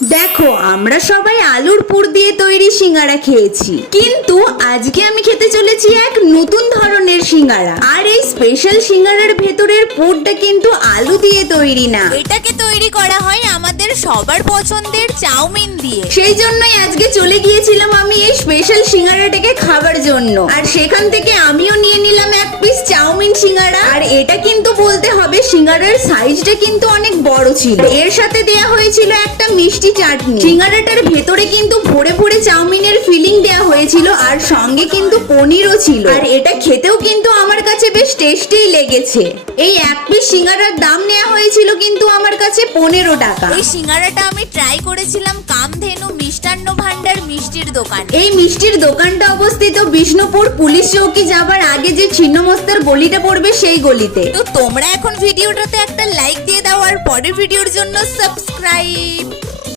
দেখো আমরা সবাই আলুর পুর দিয়ে তৈরি সিঙ্গারা খেয়েছি, কিন্তু আজকে আমি খেতে চলেছি এক নতুন ধরনের সিঙ্গারা। আর এই স্পেশাল সিঙ্গারার ভেতরের পুরটা কিন্তু আলু দিয়ে তৈরি না, এটাকে তৈরি করা হয় আমাদের সবার পছন্দের চাউমিন দিয়ে। সেই জন্যই আজকে চলে গিয়েছিলাম আমি এই স্পেশাল সিঙ্গারাটাকে খাবার জন্য। আর সেখান থেকে আমিও নিয়ে নিলাম এক পিস চাউমিন সিঙ্গারা। আর এটা কিন্তু বলতে হবে সিঙ্গারার সাইজটা কিন্তু অনেক বড় ছিল। এর সাথে দেয়া হয়েছিল একটা মিষ্টি চাটনি। সিঙ্গারাটার ভেতরে কিন্তু ভরে ভরে চাউমিনের ফিলিং দেয়া হয়েছিল, আর সঙ্গে কিন্তু পনিরও ছিল। আর এটা খেতেও কিন্তু আমার কাছে বেশ টেস্টি লেগেছে। এই এক পিস সিঙ্গারার দাম নেওয়া হয়েছিল কিন্তু আমার কাছে 15 টাকা। এই সিঙ্গারাটা আমি ট্রাই করেছিলাম কামধেনু মিষ্টান্ন ভান্ডার মিষ্টির দোকানে। এই মিষ্টির দোকানটা অবস্থিত বিষ্ণুপুর পুলিশ চৌকি যাবার আগে যে ছিন্নমস্তার গলিটা পড়বে সেই গলিতে। তো তোমরা এখন ভিডিওটাতে একটা লাইক দিয়ে দাও আর পরের ভিডিওর জন্য সাবস্ক্রাইব।